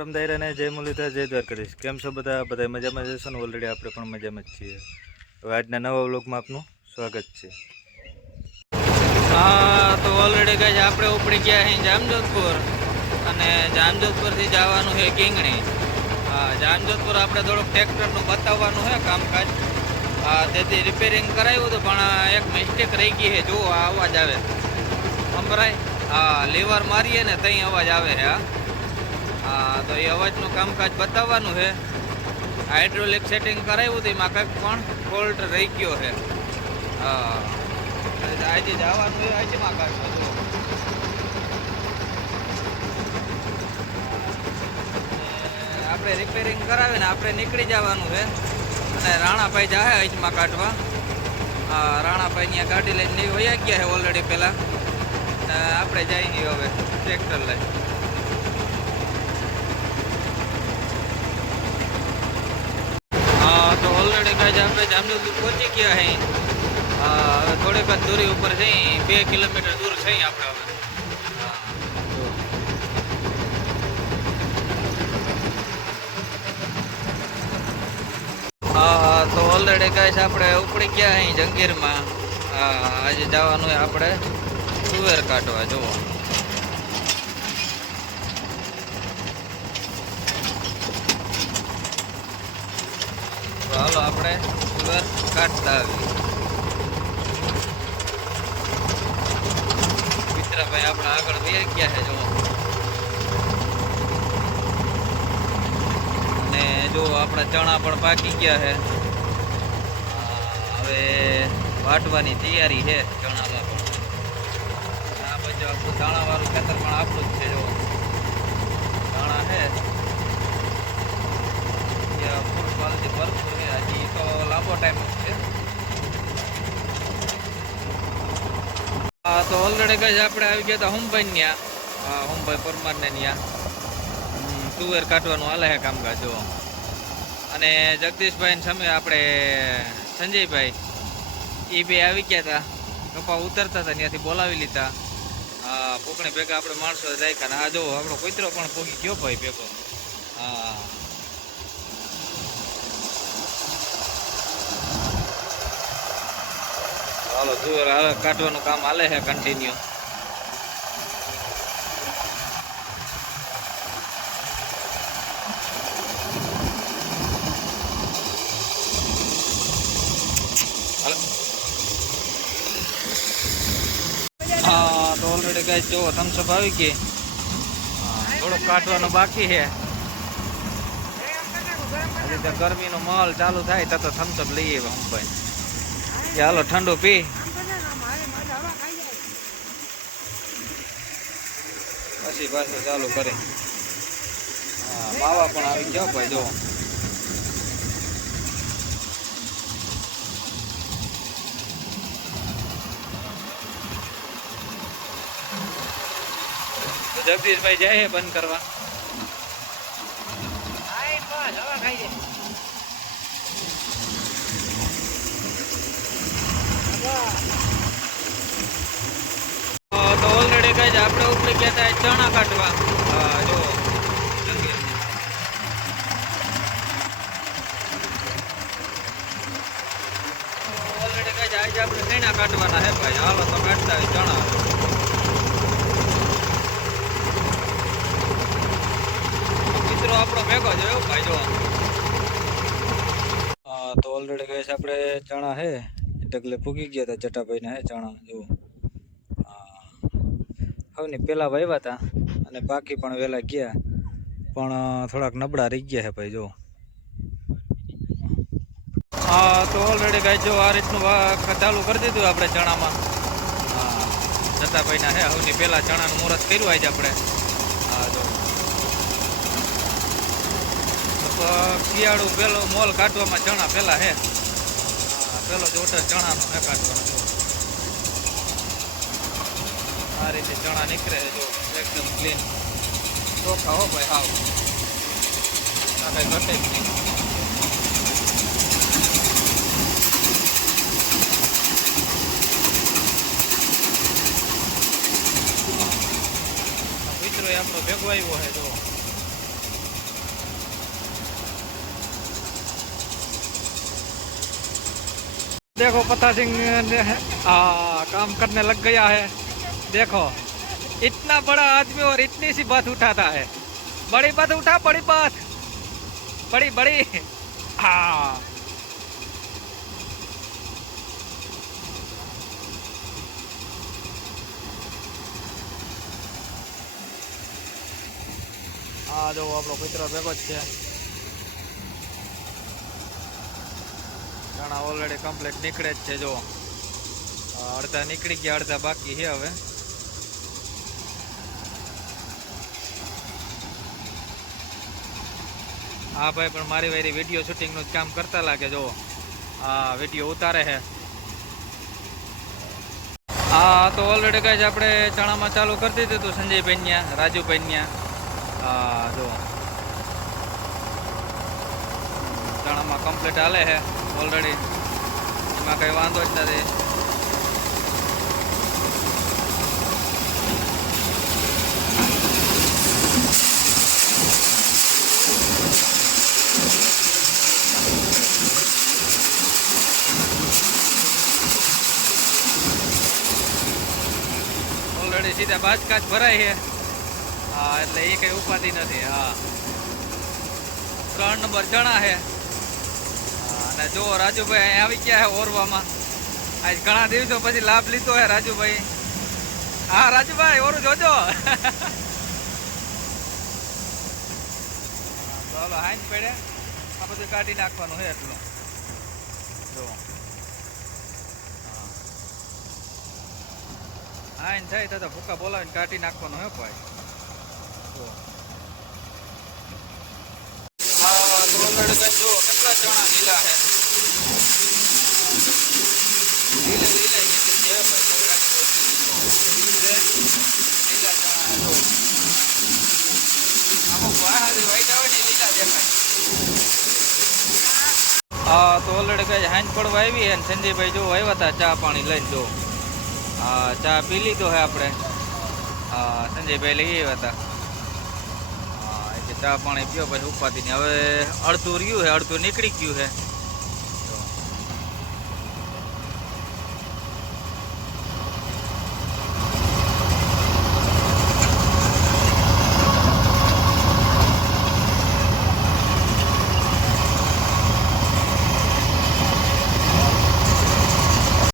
રામ દાયરાને જય મુરલીધર જય દ્વારકાધીશ. કેમ છો બધા મજામાં જશો ને? ઓલરેડી આપણે પણ મજામાં જ છીએ. હવે આજના નવા વ્લોગમાં આપનું સ્વાગત છે. હા, તો ઓલરેડી ગાઈસ આપણે ઉપડી ગયા અહીં જામજોધપુર અને જામજોધપુરથી જવાનું છે કિંગણી. હા, જામજોધપુર આપણે થોડુંક ટ્રેક્ટરનું બતાવવાનું છે કામકાજ. હા, તેથી રિપેરિંગ કરાવ્યું હતું પણ એક મિસ્ટેક રહી ગઈ છે. જુઓ આ અવાજ આવે સંભળાય? હા, લીવર મારીએ ને ત્યાં અવાજ આવે છે. હા, તો એ અવાજનું કામકાજ બતાવવાનું છે. હાઇડ્રોલિક સેટિંગ કરાવ્યું હતું, એમાં કંઈક પણ ફોલ્ટ રહી ગયો છે. હા, આજે જવાનું હોય આજમાં કાઢવા. જુઓ આપણે રિપેરિંગ કરાવીને આપણે નીકળી જવાનું છે અને રાણાભાઈ જાય આજમાં કાઢવા. હા, રાણાભાઈ અહીંયા ગાડી લઈને વયા ગયા છે ઓલરેડી પહેલાં. આપણે જઈએ હવે ટ્રેક્ટર લઈ. હા, તો ઓલરેડી કાંઈ આપણે જામજોધપુર પહોંચી ગયા છે. હવે થોડીક જ દૂરી ઉપર છે, 2 કિલોમીટર દૂર છે આપણે હવે. હા, તો ઓલરેડી કાંઈ છે આપણે ઉપડી ગયા અહીં જંગીરમાં. હા, આજે જવાનું હોય આપણે તુવેર કાઢવા. જુઓ તો હાલો આપણે તુવેર કાઢતા આવીએ. મિત્રભાઈ આપણા આગળ બે ગયા છે. જુઓ અને જો આપણા ચણા પણ પાકી ગયા છે. હવે વાટવાની તૈયારી છે ચણામાં પણ. આ બાજુ આપણું દાણાવાળું ખેતર પણ આપણું જ છે. જો દાણા છે ફૂલ ક્વોલિટી ભરપૂર છે. હજી તો લાંબો ટાઈમ છે. હા, તો ઓલરેડી કઈ આપણે આવી ગયા હતા હોમભાઈ ત્યાં. હા, હોમભાઈ પરમારને ત્યાં તુવેર કાઢવાનું હાલે છે કામકાજ. જો અને જગદીશભાઈ સામે આપણે સંજયભાઈ એ બે આવી ગયા હતા. કપા ઉતરતા હતા, ત્યાંથી બોલાવી લીધા. હા, પોકણી ભેગા આપણે માણસો રાખ્યા. હા, જો આપણો કૂતરો પણ પોકી ગયો ભાઈ ભેગો. હા, હાલો તુવેર કાઢવાનું કામ હાલે છે કન્ટિન્યુ. હા, તો ઓલરેડી ગાઈસ જો થમ્સઅપ આવી ગઈ. થોડુંક કાઢવાનું બાકી છે. હજી તો ગરમીનો માહોલ ચાલુ થાય તો થમ્સઅપ લઈએ હું ભાઈ. ચાલો ઠંડુ પી પછી પાછું ચાલુ કરી. હા, માવા પણ આવી ગયો ભાઈ. જો જગદીશભાઈ જાય બંધ કરવા. તો ઓલરેડી કઈ આપણે ઉપડી ગયા હતા ચણા કાઢવા. હા, જો ઓલરેડી કઈ આજે આપણે ચણા કાઢવાના હે ભાઈ. હાલો તો કાઢતા હોય ચણા. મિત્રો આપણો ભેગો જ રહ્યો ભાઈ. જો હા, તો ઓલરેડી કઈ આપણે ચણા હે એટલે ફૂગી ગયા હતા જટાભાઈના હે ચણા. જુઓ હવે પેલા વાવ્યા હતા અને બાકી પણ વહેલા ગયા, પણ થોડાક નબળા રહી ગયા છે ભાઈ. જો હા, તો ઓલરેડી ગાય જો આ રીતનું ચાલુ કરી દીધું આપણે ચણામાં. હા, જટાભાઈના હે સૌથી પહેલાં ચણાનું મુહૂર્ત કર્યું આજે આપણે. હા, જો શિયાળુ પેલો મોલ કાઢવામાં ચણા પહેલા હે. હા, પેલો જ ઓર્ડર ચણાનો હે કાઢવાનો. જો આ રીતે ચણા નીકળે છે. જો એકદમ ક્લીન ચોખ્ખા હો ભાઈ. હાવ આ કઈ ઘટે જ નહીં. મિત્રો આપણો ભેગો આવ્યો છે. જો देखो पता सिंह काम करने लग गया है। देखो इतना बड़ा आदमी और इतनी सी बात उठाता है। बड़ी बात उठा, बड़ी बात, बड़ी बड़ी। हाँ हाँ जो આપણો મિત્ર ભેગો જ છે. ઘણા ઓલરેડી કમ્પ્લીટ નીકળે જ છે. જો અડધા નીકળી ગયા, અડધા બાકી છે હવે. હા ભાઈ પણ મારી વારી વિડીયો શૂટિંગનું જ કામ કરતા લાગે. જો હા વિડીયો ઉતારે છે. હા તો ઓલરેડી કઈ આપણે ચણામાં ચાલુ કરી દીધું હતું સંજયભાઈ ત્યાં, રાજુભાઈ ત્યાં. હા જો ચણામાં કમ્પ્લીટ હાલે છે ઓલરેડી, એમાં કઈ વાંધો જ નથી. ઓલરેડી સીધા બાજકાચ ભરાય છે. હા એટલે એ કઈ ઉપાધિ નથી. હા 3 નંબર ચણા છે. અને જો રાજુભાઈ અહીં આવી ગયા છે ઓરવામાં. આજ ઘણા દિવસો પછી લાભ લીધો હે રાજુભાઈ. હા રાજુભાઈ ઓરું જોજો. ચાલો હાઈન પડે આ બધું કાઢી નાખવાનું છે એટલું. જો હાઈન થાય તો ભૂકા બોલાવીને કાઢી નાખવાનું હે ભાઈ. જો કેટલા ચણા લીલા છે. લીલા લીલા ચણા અમુક વાહાથી વાઈટ આવે ને લીલા દેખાય. હા તો ઓલરેડી કઈ હાંજ પડવા આવી છે ને સંજયભાઈ જો આવ્યા હતા ચા પાણી લઈને. જો હા ચા પી લીધો છે આપણે. હા સંજયભાઈ લઈ આવ્યા હતા. હા ચા પાણી પીઓ પછી ઉપાધિ ને હવે અડધું રહ્યું છે, અડધું નીકળી ગયું છે.